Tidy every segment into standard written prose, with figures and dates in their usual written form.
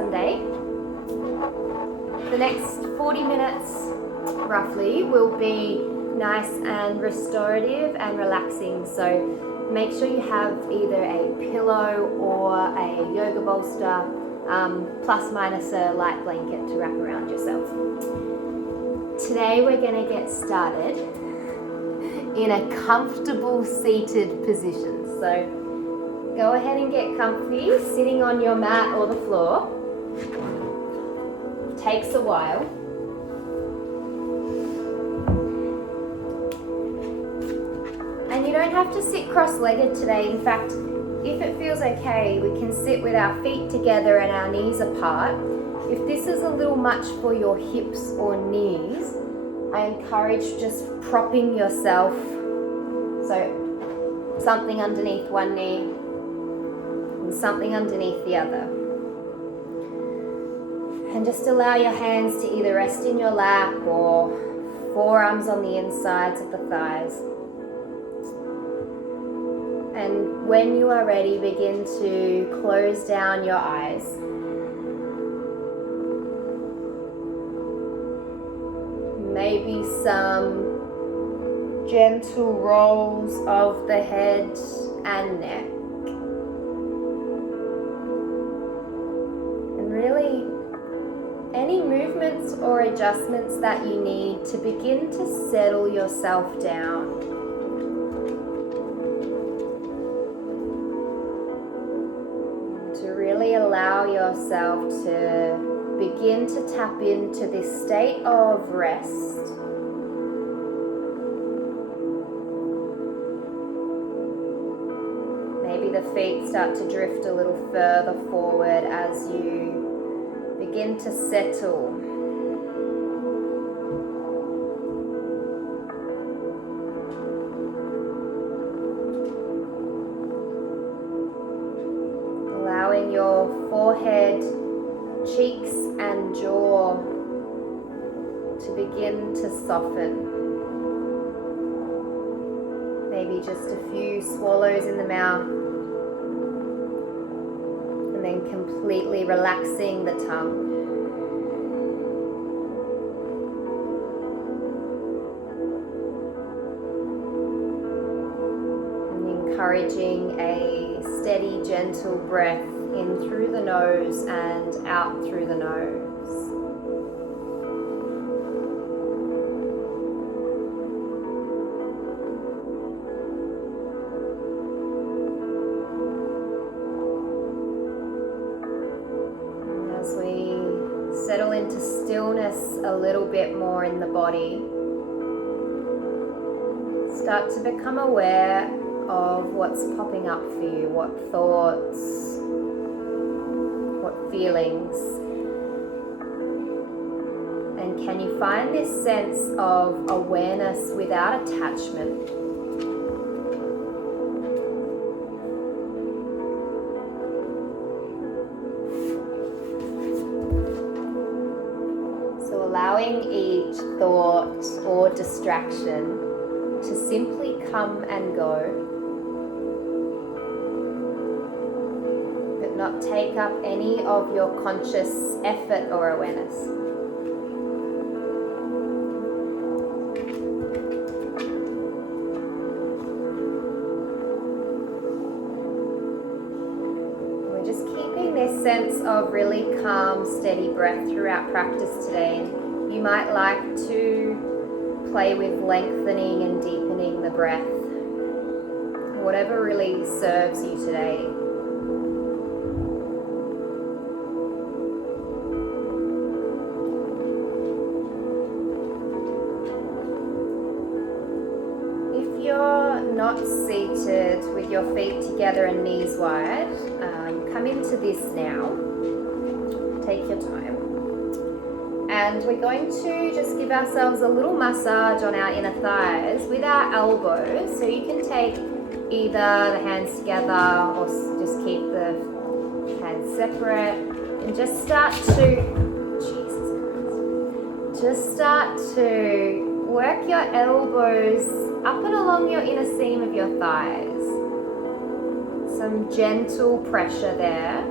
Sunday. The next 40 minutes, roughly, will be nice and restorative and relaxing. So make sure you have either a pillow or a yoga bolster, plus minus a light blanket to wrap around yourself. Today we're going to get started in a comfortable seated position. So go ahead and get comfy, sitting on your mat or the floor. Takes a while. And you don't have to sit cross-legged today. In fact, if it feels okay, we can sit with our feet together and our knees apart. If this is a little much for your hips or knees, I encourage just propping yourself. So something underneath one knee, something underneath the other. And just allow your hands to either rest in your lap or forearms on the insides of the thighs. And when you are ready, begin to close down your eyes. Maybe some gentle rolls of the head and neck. Really, any movements or adjustments that you need to begin to settle yourself down. To really allow yourself to begin to tap into this state of rest. Maybe the feet start to drift a little further forward as you begin to settle. Allowing your forehead, cheeks and jaw to begin to soften. Maybe just a few swallows in the mouth. And then completely relaxing the tongue. And encouraging a steady, gentle breath in through the nose and out through the nose. Settle into stillness a little bit more in the body. Start to become aware of what's popping up for you, what thoughts, what feelings. And can you find this sense of awareness without attachment? Allowing each thought or distraction to simply come and go, but not take up any of your conscious effort or awareness. We're just keeping this sense of really calm, steady breath throughout practice today. You might like to play with lengthening and deepening the breath, whatever really serves you today. If you're not seated with your feet together and knees wide, come into this now. Take your time. And we're going to just give ourselves a little massage on our inner thighs with our elbows. So you can take either the hands together or just keep the hands separate. And just start to work your elbows up and along your inner seam of your thighs. Some gentle pressure there.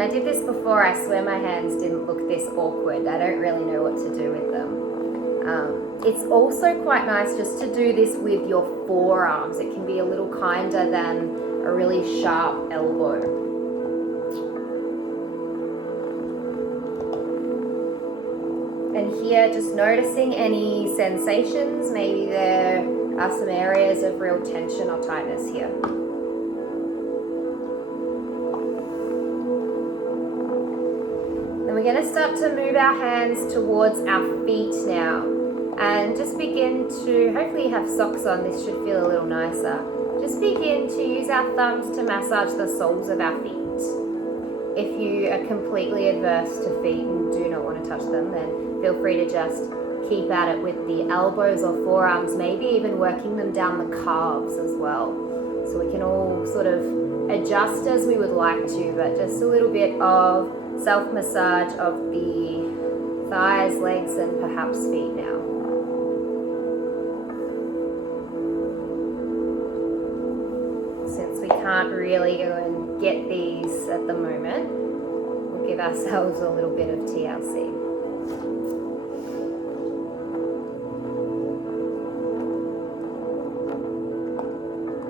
When I did this before, I swear my hands didn't look this awkward. I don't really know what to do with them. It's also quite nice just to do this with your forearms. It can be a little kinder than a really sharp elbow. And here, just noticing any sensations. Maybe there are some areas of real tension or tightness here. Then we're going to start to move our hands towards our feet now. And just begin to, hopefully you have socks on, this should feel a little nicer. Just begin to use our thumbs to massage the soles of our feet. If you are completely adverse to feet and do not want to touch them, then feel free to just keep at it with the elbows or forearms, maybe even working them down the calves as well. So we can all sort of adjust as we would like to, but just a little bit of self-massage of the thighs, legs, and perhaps feet now. Since we can't really go and get these at the moment, we'll give ourselves a little bit of TLC.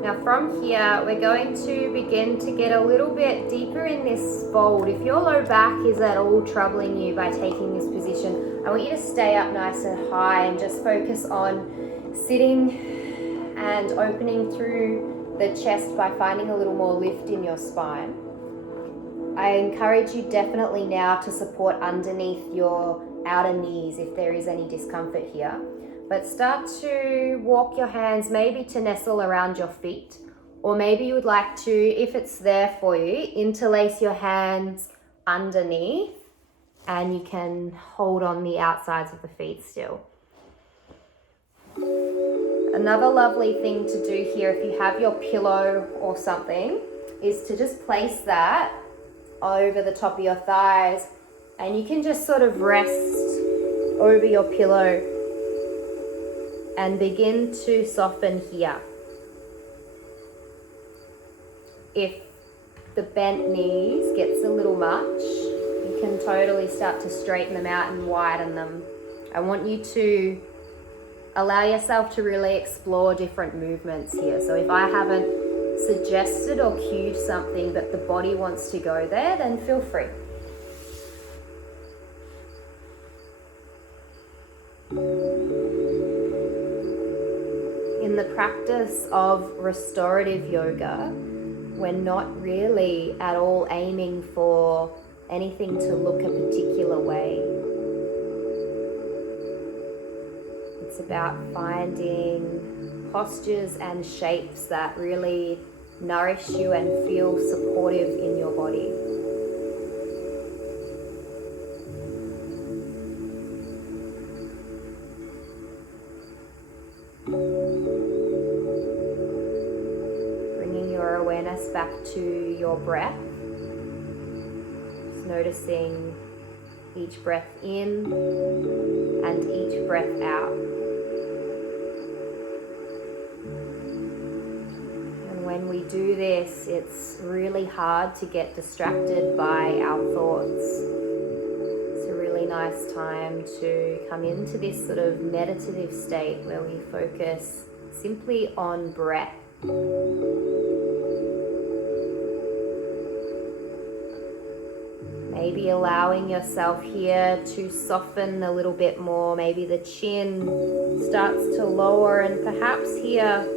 Now from here, we're going to begin to get a little bit deeper in this fold. If your low back is at all troubling you by taking this position, I want you to stay up nice and high and just focus on sitting and opening through the chest by finding a little more lift in your spine. I encourage you definitely now to support underneath your outer knees if there is any discomfort here. But start to walk your hands maybe to nestle around your feet, or maybe you would like to, if it's there for you, interlace your hands underneath and you can hold on the outsides of the feet still. Another lovely thing to do here, if you have your pillow or something, is to just place that over the top of your thighs, and you can just sort of rest over your pillow and begin to soften here. If the bent knees gets a little much, you can totally start to straighten them out and widen them. I want you to allow yourself to really explore different movements here. So if I haven't suggested or cued something but the body wants to go there, then feel free. In the practice of restorative yoga, we're not really at all aiming for anything to look a particular way. It's about finding postures and shapes that really nourish you and feel supportive in your body. Bringing your awareness back to your breath. Just noticing each breath in and each breath out. When we do this, it's really hard to get distracted by our thoughts. It's a really nice time to come into this sort of meditative state where we focus simply on breath. Maybe allowing yourself here to soften a little bit more. Maybe the chin starts to lower, and perhaps here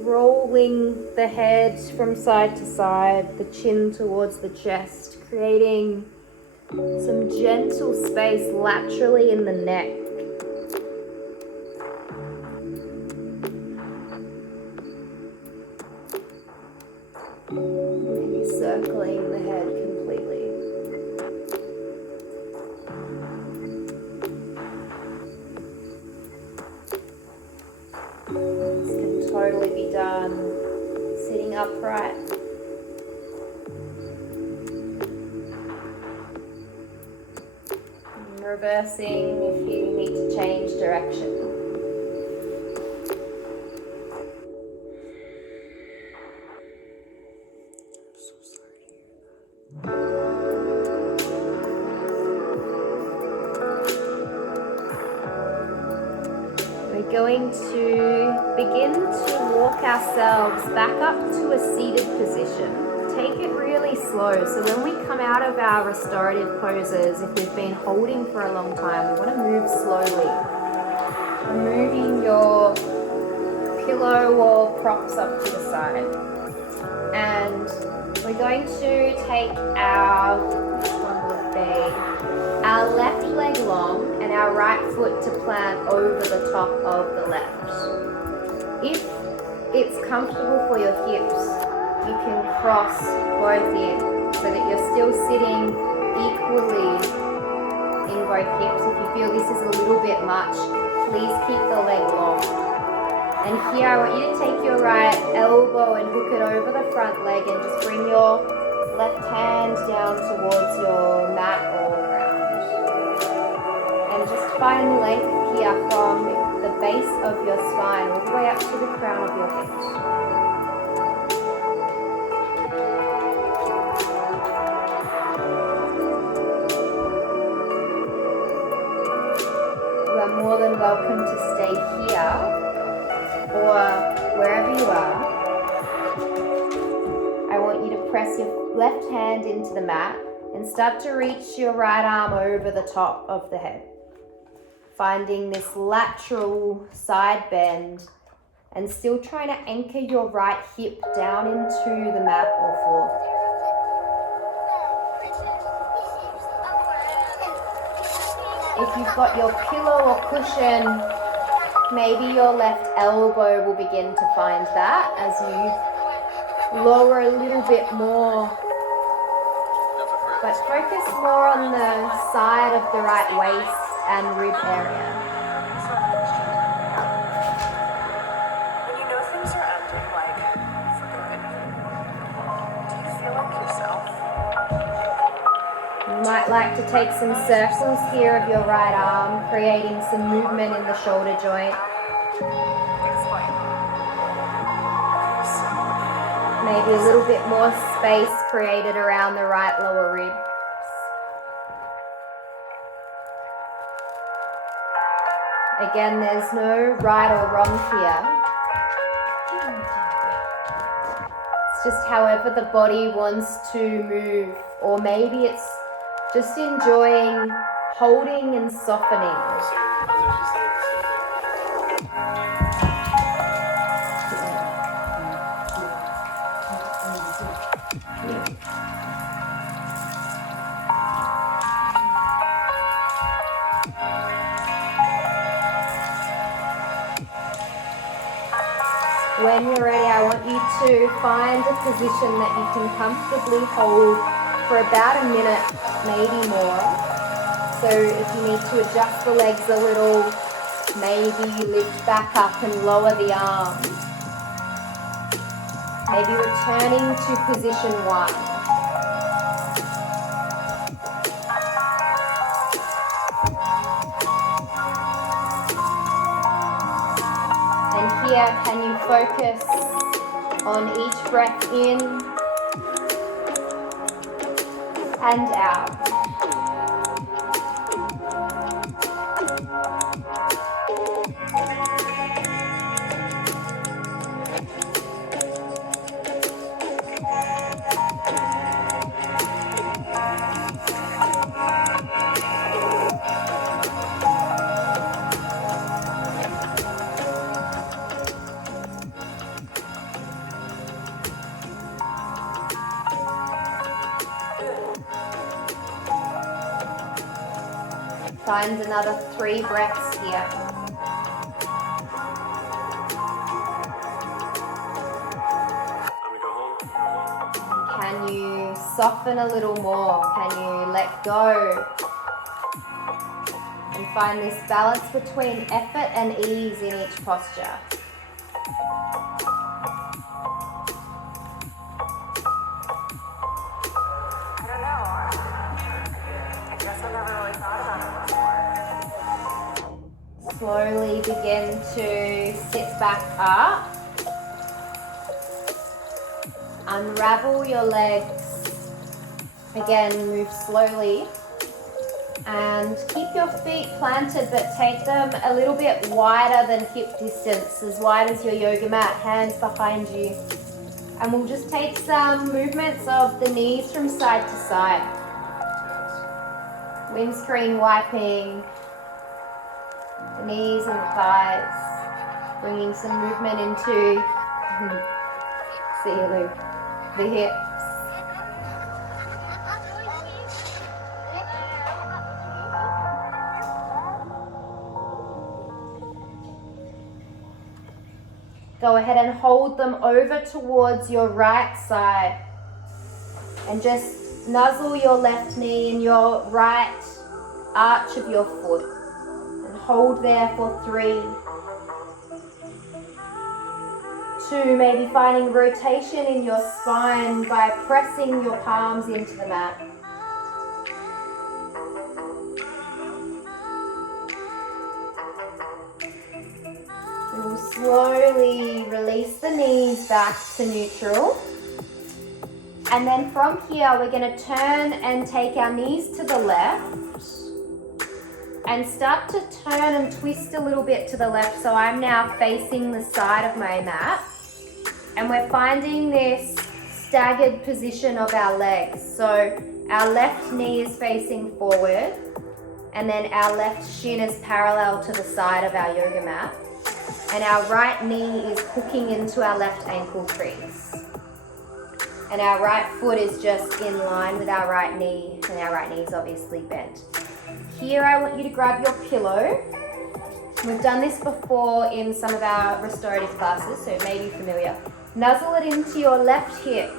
rolling the head from side to side, the chin towards the chest, creating some gentle space laterally in the neck. Maybe circling the head completely. This can totally be done sitting upright. And reversing if you need to change direction. I'm so sorry to hear that. going to begin to walk ourselves back up to a seated position. Take it really slow. So when we come out of our restorative poses, if we've been holding for a long time, we want to move slowly. Moving your pillow or props up to the side. And we're going to take our, which one would be? Our left leg long and our right foot to plant over the top of the left. If it's comfortable for your hips, you can cross both in so that you're still sitting equally in both hips. If you feel this is a little bit much, please keep the leg long. And here I want you to take your right elbow and hook it over the front leg and just bring your left hand down towards your mat or ground. And just find length here from the base of your spine all the way up to the crown of your head. You are more than welcome to stay here or wherever you are. I want you to press your left hand into the mat and start to reach your right arm over the top of the head. Finding this lateral side bend and still trying to anchor your right hip down into the mat or floor. If you've got your pillow or cushion, maybe your left elbow will begin to find that as you lower a little bit more. But focus more on the side of the right waist and rib area. When you know things are ending, like, for good, do you feel like yourself? You might like to take some circles here of your right arm, creating some movement in the shoulder joint. Maybe a little bit more space created around the right lower rib. Again, there's no right or wrong here. It's just however the body wants to move, or maybe it's just enjoying holding and softening. When you're ready, I want you to find a position that you can comfortably hold for about a minute, maybe more. So if you need to adjust the legs a little, maybe you lift back up and lower the arms. Maybe returning to position one. And here, can you focus on each breath in and out. Find another 3 breaths here. Can you soften a little more? Can you let go? And find this balance between effort and ease in each posture. Slowly begin to sit back up. Unravel your legs. Again, move slowly. And keep your feet planted, but take them a little bit wider than hip distance, as wide as your yoga mat, hands behind you. And we'll just take some movements of the knees from side to side. Windscreen wiping the knees and the thighs, bringing some movement into, see you, Luke, the hips. Go ahead and hold them over towards your right side and just nuzzle your left knee in your right arch of your foot and hold there for 3, 2, maybe finding rotation in your spine by pressing your palms into the mat. We will slowly release the knees back to neutral. And then from here, we're going to turn and take our knees to the left and start to turn and twist a little bit to the left. So I'm now facing the side of my mat. And we're finding this staggered position of our legs. So our left knee is facing forward and then our left shin is parallel to the side of our yoga mat. And our right knee is hooking into our left ankle crease. And our right foot is just in line with our right knee, and our right knee is obviously bent. Here I want you to grab your pillow. We've done this before in some of our restorative classes, so it may be familiar. Nuzzle it into your left hip.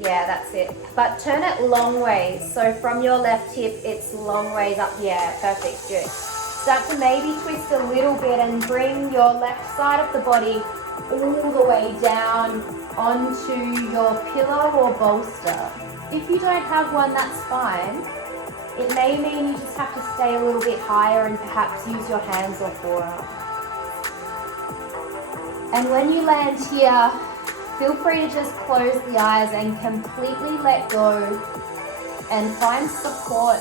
Yeah, that's it. But turn it long ways. So from your left hip, it's long ways up. Yeah, perfect, good. Start to maybe twist a little bit and bring your left side of the body all the way down onto your pillow or bolster. If you don't have one, that's fine. It may mean you just have to stay a little bit higher and perhaps use your hands or forearms. And when you land here, feel free to just close the eyes and completely let go and find support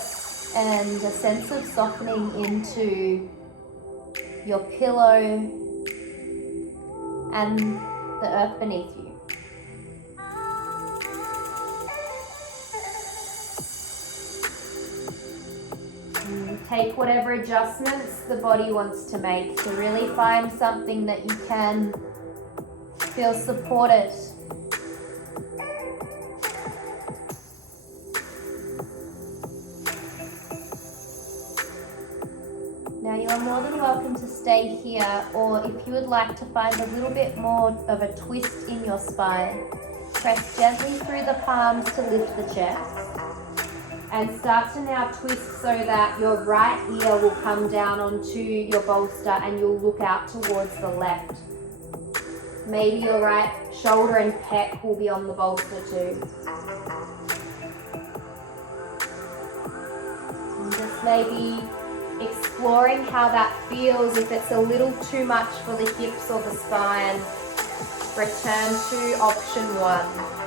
and a sense of softening into your pillow and the earth beneath you. Take whatever adjustments the body wants to make to really find something that you can feel supported. Now you are more than welcome to stay here, or if you would like to find a little bit more of a twist in your spine, press gently through the palms to lift the chest. And start to now twist so that your right ear will come down onto your bolster and you'll look out towards the left. Maybe your right shoulder and pec will be on the bolster too. And just maybe exploring how that feels. If it's a little too much for the hips or the spine, return to option 1.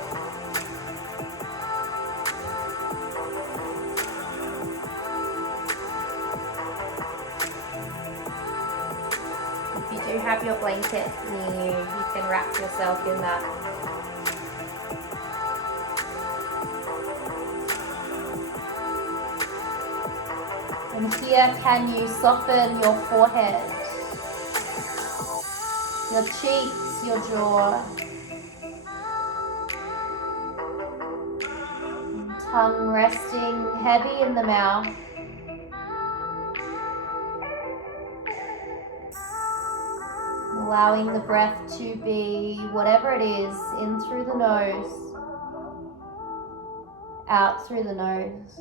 Have your blanket near you, you can wrap yourself in that. And here, can you soften your forehead, your cheeks, your jaw, tongue resting heavy in the mouth. Allowing the breath to be whatever it is, in through the nose, out through the nose.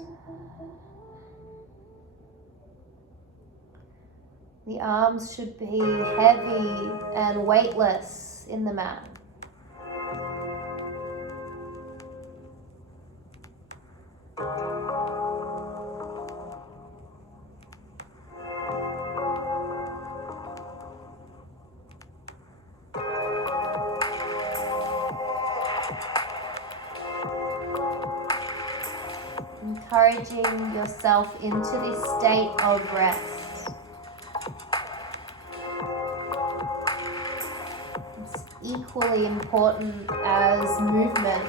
The arms should be heavy and weightless in the mat. Encouraging yourself into this state of rest. equally important as movement.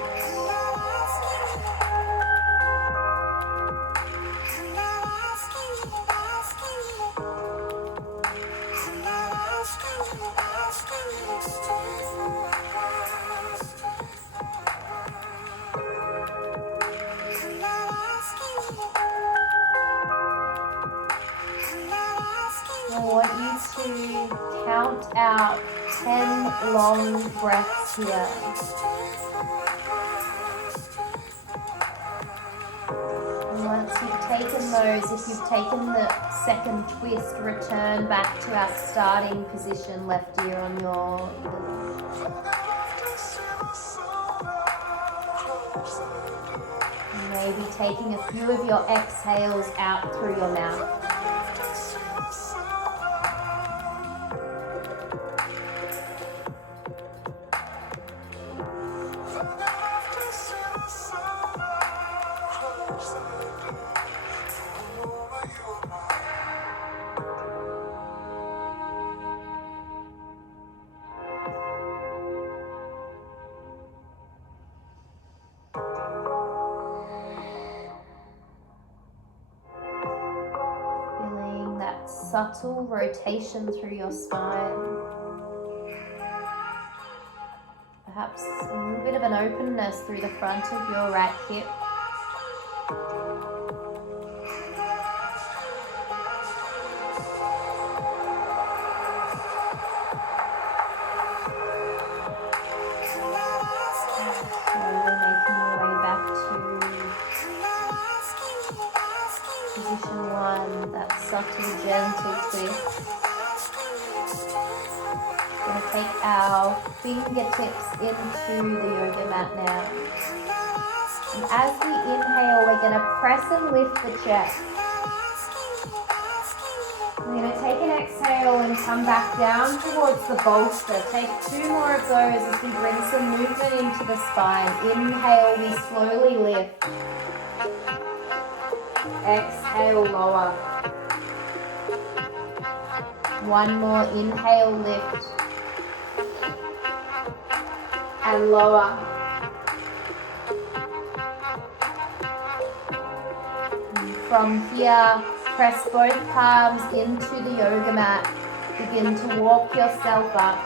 I want you to count out 10 long breaths here. And once you've taken those, if you've taken the second twist, return back to our starting position, left ear on your belly. And maybe taking a few of your exhales out through your mouth. Subtle rotation through your spine. Perhaps a little bit of an openness through the front of your right hip. Slowly making your way back to position one, that subtle, gentle twist. We're going to take our fingertips into the yoga mat now. And as we inhale, we're going to press and lift the chest. We're going to take an exhale and come back down towards the bolster. Take 2 more of those as we bring some movement into the spine. Inhale, we slowly lift. Exhale, lower. 1 more, inhale, lift. And lower. And from here, press both palms into the yoga mat. Begin to walk yourself up.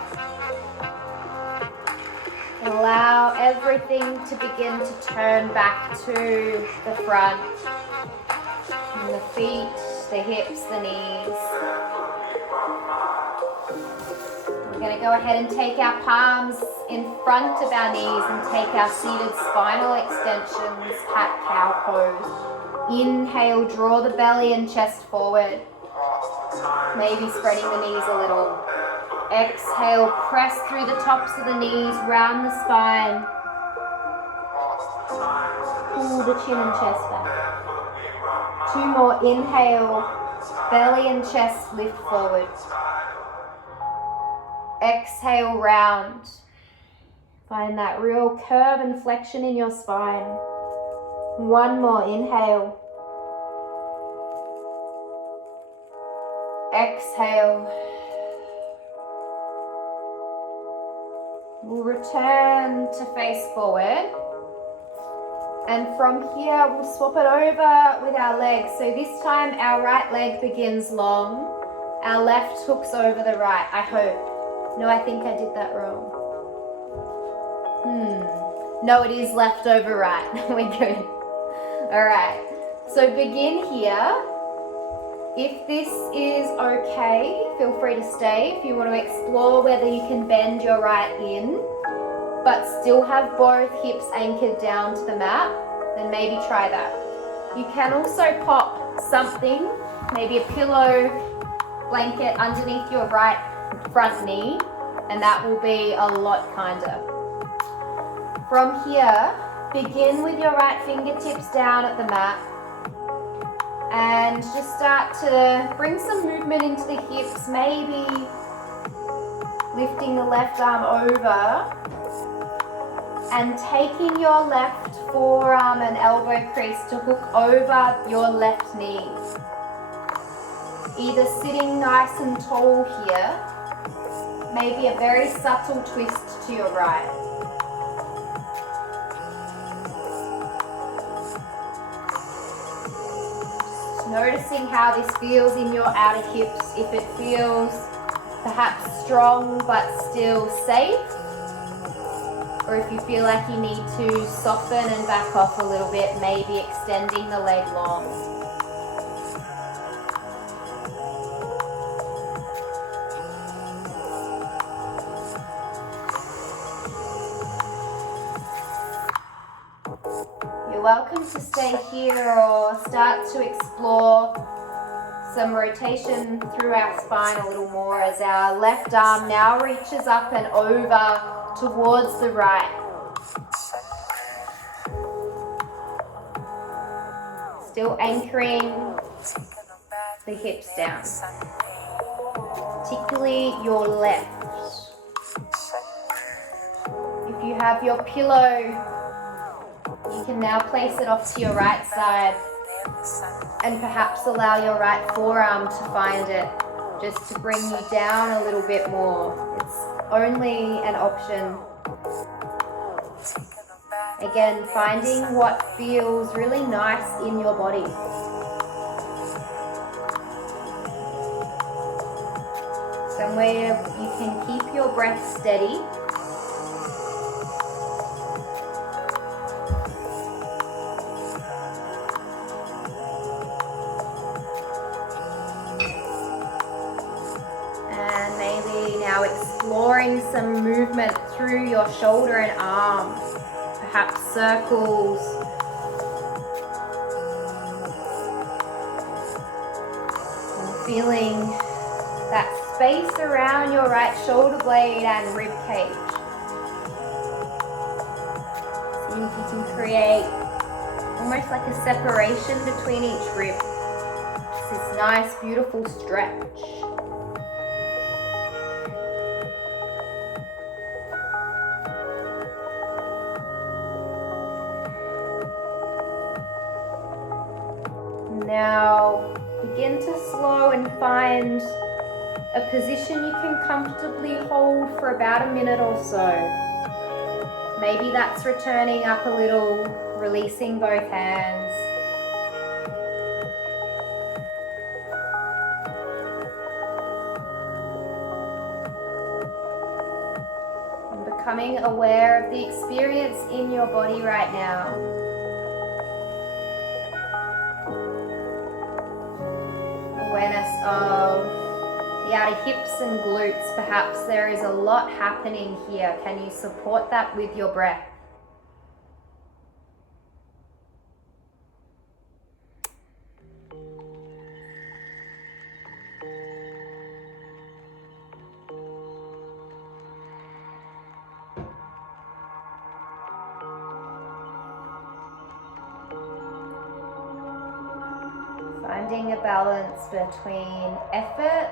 And allow everything to begin to turn back to the front. And the feet, the hips, the knees. We're going to go ahead and take our palms in front of our knees and take our seated spinal extensions, cat-cow pose. Inhale, draw the belly and chest forward. Maybe spreading the knees a little. Exhale, press through the tops of the knees, round the spine. Pull the chin and chest back. 2 more, inhale, belly and chest lift forward. Exhale, round. Find that real curve and flexion in your spine. 1 more, inhale. Exhale. We'll return to face forward. And from here, we'll swap it over with our legs. So this time, our right leg begins long. Our left hooks over the right, I hope. No, I think I did that wrong. No, it is left over right. We're good. All right. So begin here. If this is okay, feel free to stay. If you want to explore whether you can bend your right in, but still have both hips anchored down to the mat, then maybe try that. You can also pop something, maybe a pillow, blanket underneath your right front knee, and that will be a lot kinder. From here, begin with your right fingertips down at the mat, and just start to bring some movement into the hips, maybe lifting the left arm over and taking your left forearm and elbow crease to hook over your left knee. Either sitting nice and tall here, maybe a very subtle twist to your right. Noticing how this feels in your outer hips, if it feels perhaps strong but still safe, or if you feel like you need to soften and back off a little bit, maybe extending the leg long. You're welcome to stay here or start to explore some rotation through our spine a little more as our left arm now reaches up and over towards the right. Still anchoring the hips down, particularly your left. If you have your pillow, you can now place it off to your right side and perhaps allow your right forearm to find it, just to bring you down a little bit more. It's only an option. Again, finding what feels really nice in your body. Somewhere you can keep your breath steady. And maybe now exploring some movement through your shoulder and arms. Perhaps circles, and feeling that space around your right shoulder blade and rib cage. See if you can create almost like a separation between each rib. Just this nice, beautiful stretch. Now begin to slow and find a position you can comfortably hold for about a minute or so. Maybe that's returning up a little, releasing both hands. And becoming aware of the experience in your body right now. Awareness of the outer hips and glutes. Perhaps there is a lot happening here. Can you support that with your breath? Finding a balance between effort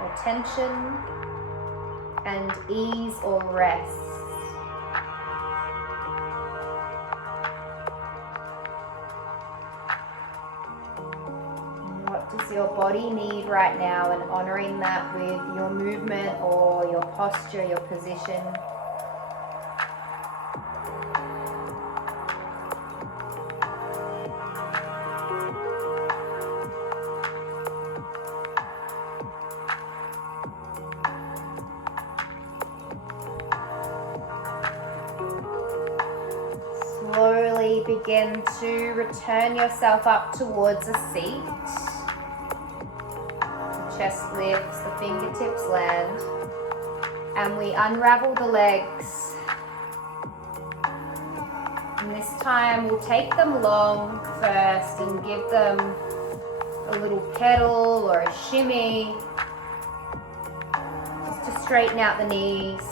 or tension and ease or rest. And what does your body need right now, and honoring that with your movement or your posture, your position. Slowly begin to return yourself up towards a seat. The chest lifts, the fingertips land, and we unravel the legs. And this time we'll take them long first and give them a little pedal or a shimmy, just to straighten out the knees.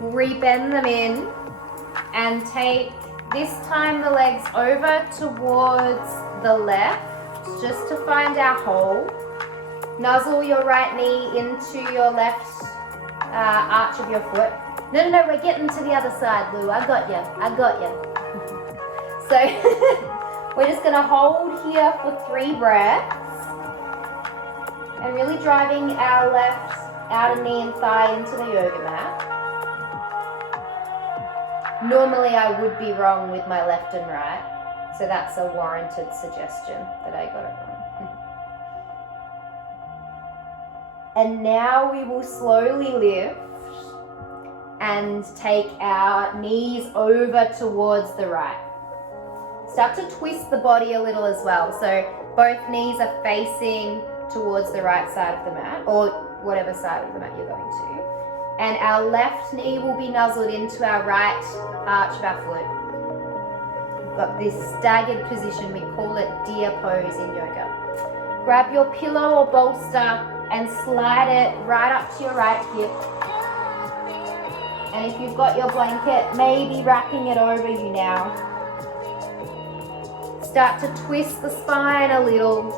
Rebend them in and take this time the legs over towards the left, just to find our hold. Nuzzle your right knee into your left arch of your foot. No, we're getting to the other side, Lou. I got you. So we're just gonna hold here for 3 breaths. And really driving our left outer knee and thigh into the yoga mat. Normally I would be wrong with my left and right, so that's a warranted suggestion that I got it wrong. And now we will slowly lift and take our knees over towards the right. Start to twist the body a little as well. So both knees are facing towards the right side of the mat, or whatever side of the mat you're going to. And our left knee will be nuzzled into our right arch of our foot. We've got this staggered position, we call it deer pose in yoga. Grab your pillow or bolster and slide it right up to your right hip. And if you've got your blanket, maybe wrapping it over you now. Start to twist the spine a little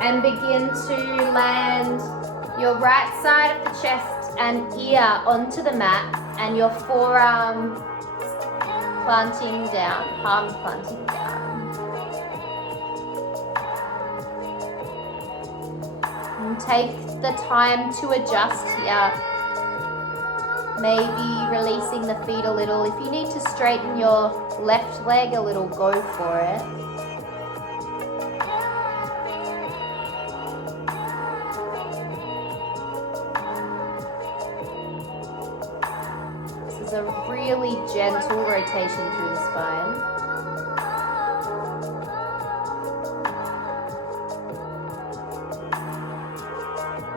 and begin to land your right side of the chest and ear onto the mat, and your forearm planting down, palms planting down. And take the time to adjust here. Maybe releasing the feet a little. If you need to straighten your left leg a little, go for it. This is a really gentle rotation through the spine.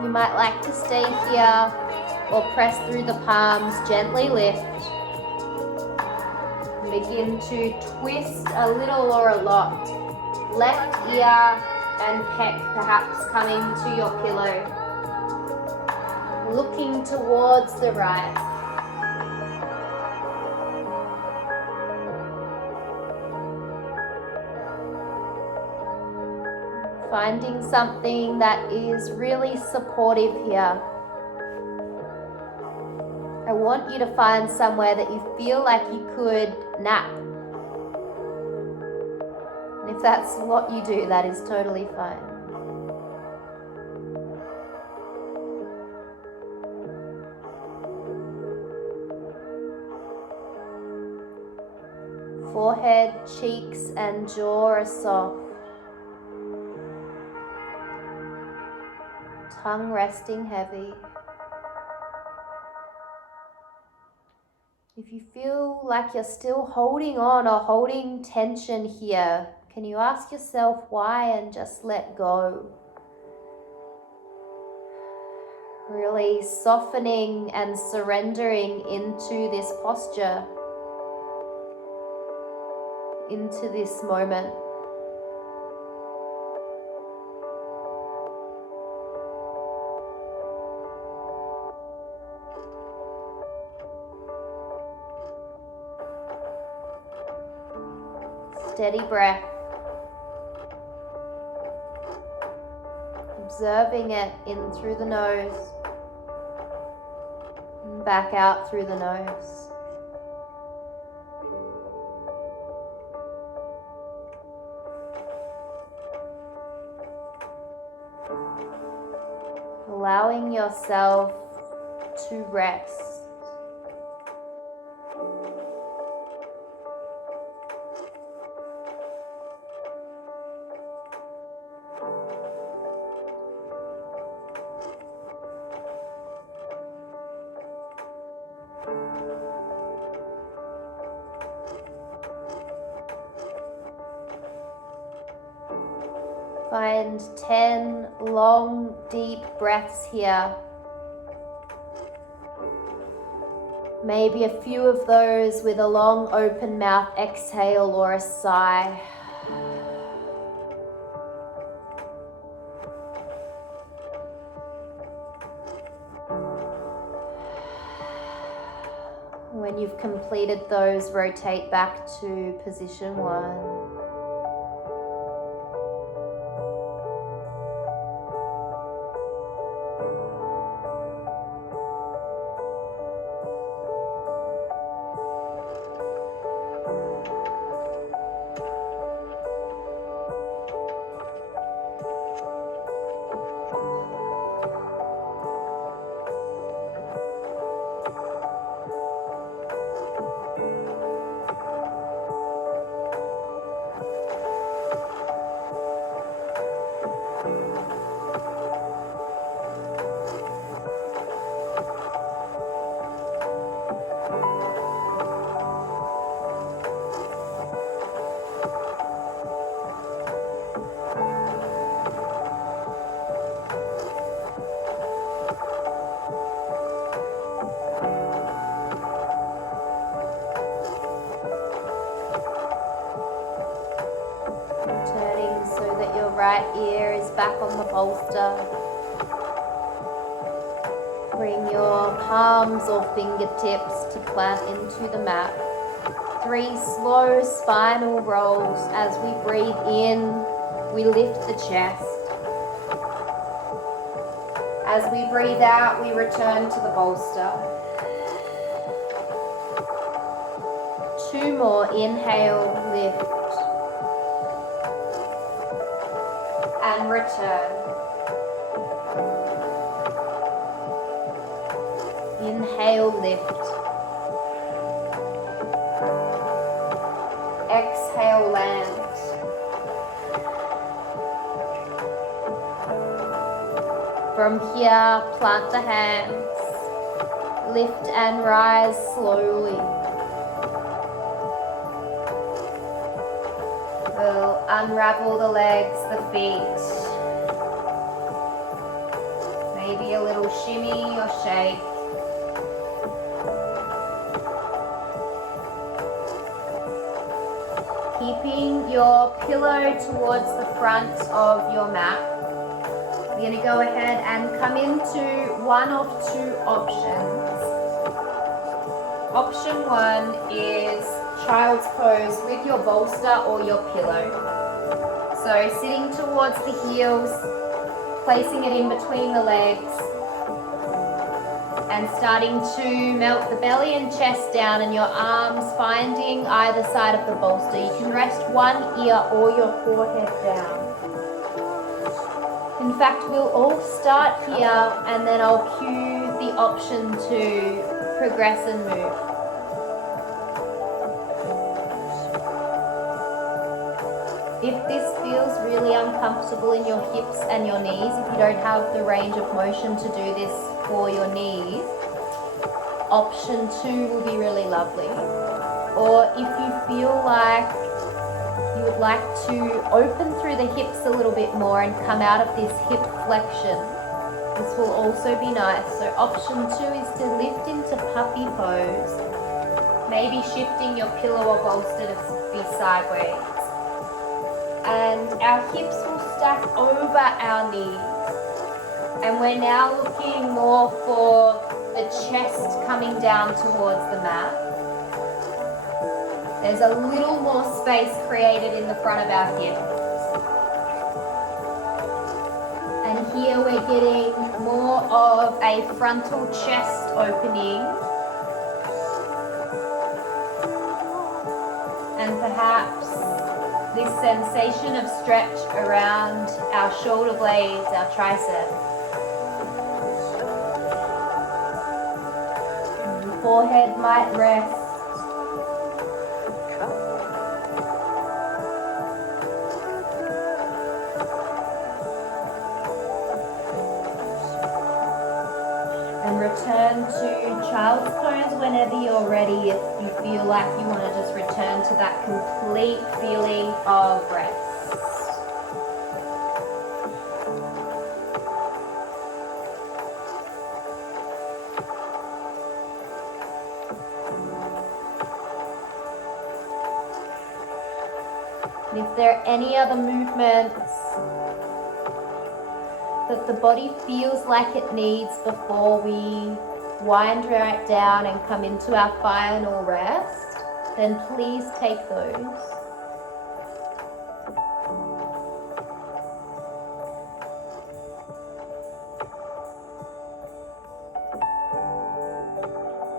You might like to stay here or press through the palms, gently lift. Begin to twist a little or a lot. Left ear and pec perhaps coming to your pillow. Looking towards the right. Finding something that is really supportive here. I want you to find somewhere that you feel like you could nap. And if that's what you do, that is totally fine. Forehead, cheeks, and jaw are soft. Tongue resting heavy. If you feel like you're still holding on or holding tension here, can you ask yourself why and just let go? Really softening and surrendering into this posture, into this moment. Steady breath. Observing it in through the nose and back out through the nose. Allowing yourself to rest. Find 10 long, deep breaths here. Maybe a few of those with a long open mouth exhale or a sigh. When you've completed those, rotate back to position 1. right ear is back on the bolster. Bring your palms or fingertips to plant into the mat. 3 slow spinal rolls. As we breathe in, we lift the chest. As we breathe out, we return to the bolster. 2 more. Inhale, lift, and return. Inhale, lift. Exhale, land. From here, plant the hands. Lift and rise slowly. We'll unravel the legs, the feet. Maybe a little shimmy or shake. Keeping your pillow towards the front of your mat. We're going to go ahead and come into one of 2 options. Option 1 is child's pose with your bolster or your pillow. So sitting towards the heels, placing it in between the legs, and starting to melt the belly and chest down, and your arms finding either side of the bolster. You can rest one ear or your forehead down. In fact, we'll all start here and then I'll cue the option to progress and move. If this feels really uncomfortable in your hips and your knees, if you don't have the range of motion to do this for your knees, option 2 will be really lovely. Or if you feel like you would like to open through the hips a little bit more and come out of this hip flexion, this will also be nice. So option 2 is to lift into puppy pose, maybe shifting your pillow or bolster to be sideways. And our hips will stack over our knees. And we're now looking more for the chest coming down towards the mat. There's a little more space created in the front of our hips. And here we're getting more of a frontal chest opening. And perhaps this sensation of stretch around our shoulder blades, our triceps. The forehead might rest. And return to child's pose whenever you're ready, if you feel like you want to just return to that complete feeling of rest. And if there are any other movements that the body feels like it needs before we wind right down and come into our final rest, then please take those.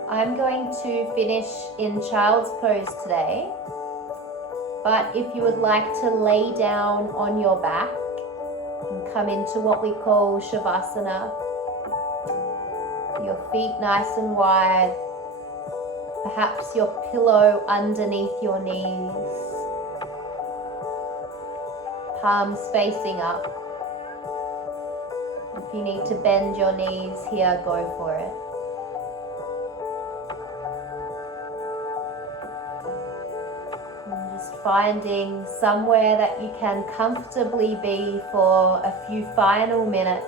I'm going to finish in child's pose today, but if you would like to lay down on your back and come into what we call Shavasana, your feet nice and wide, perhaps your pillow underneath your knees, palms facing up. If you need to bend your knees here, go for it. And just finding somewhere that you can comfortably be for a few final minutes.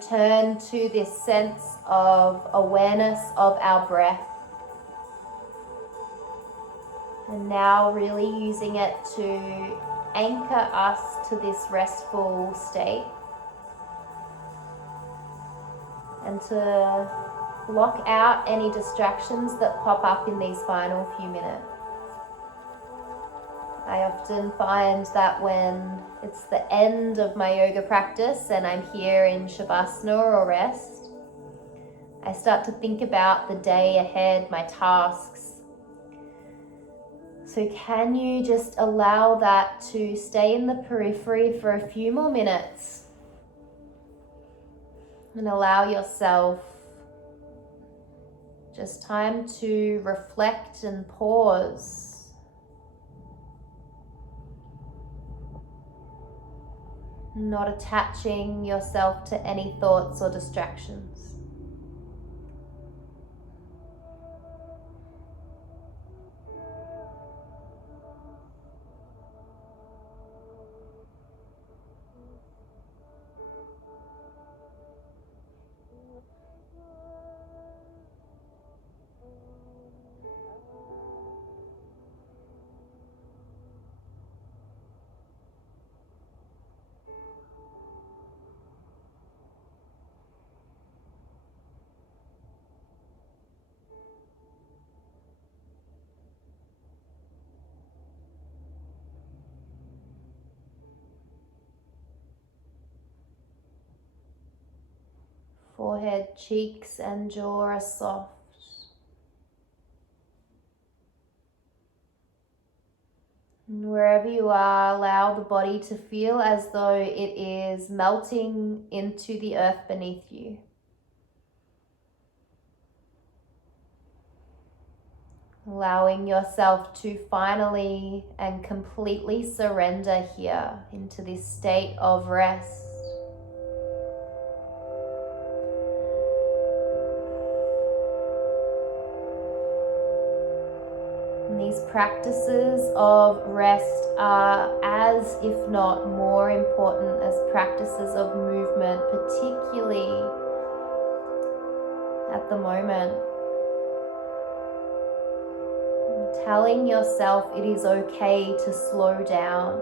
return to this sense of awareness of our breath. And now really using it to anchor us to this restful state and to block out any distractions that pop up in these final few minutes. I often find that when it's the end of my yoga practice and I'm here in Shavasana or rest, I start to think about the day ahead, my tasks. So can you just allow that to stay in the periphery for a few more minutes and allow yourself just time to reflect and pause. Not attaching yourself to any thoughts or distractions. Forehead, cheeks, and jaw are soft. And wherever you are, allow the body to feel as though it is melting into the earth beneath you. Allowing yourself to finally and completely surrender here into this state of rest. These practices of rest are as, if not more important as practices of movement, particularly at the moment. Telling yourself it is okay to slow down.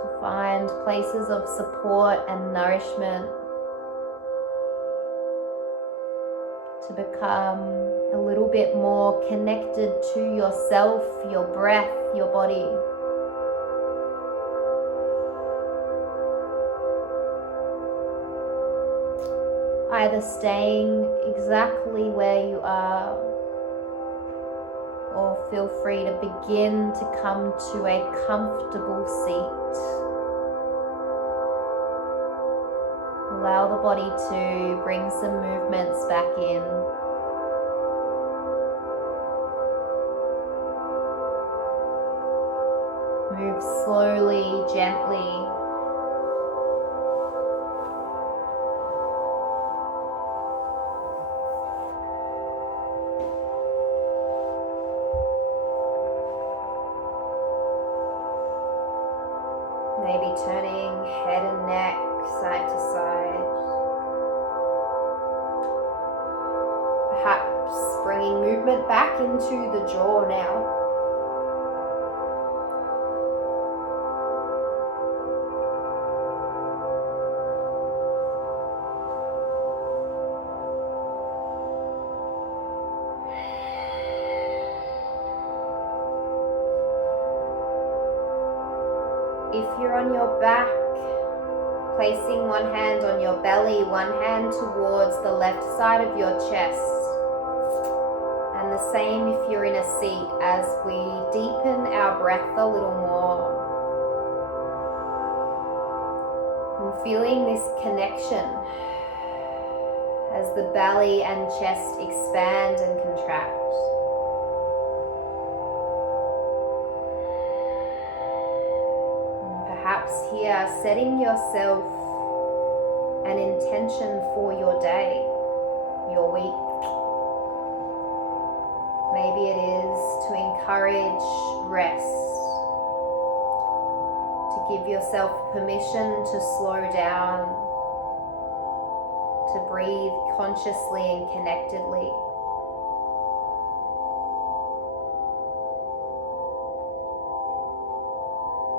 To find places of support and nourishment. To become a little bit more connected to yourself, your breath, your body. Either staying exactly where you are, or feel free to begin to come to a comfortable seat. Allow the body to bring some movements back in. Move slowly, gently. Maybe turning head and neck side to side. Perhaps bringing movement back into the jaw now. If you're on your back, placing one hand on your belly, one hand towards the left side of your chest. And the same if you're in a seat as we deepen our breath a little more. And feeling this connection as the belly and chest expand and contract. Perhaps here, setting yourself an intention for your day, your week. Maybe it is to encourage rest, Give yourself permission to slow down, to breathe consciously and connectedly.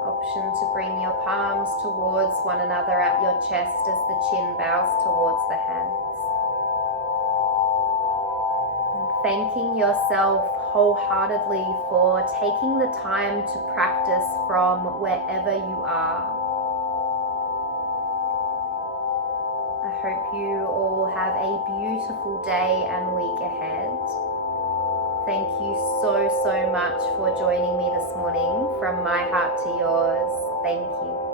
Option to bring your palms towards one another at your chest as the chin bows towards the hands. Thanking yourself wholeheartedly for taking the time to practice from wherever you are. I hope you all have a beautiful day and week ahead. Thank you so much for joining me this morning. From my heart to yours, thank you.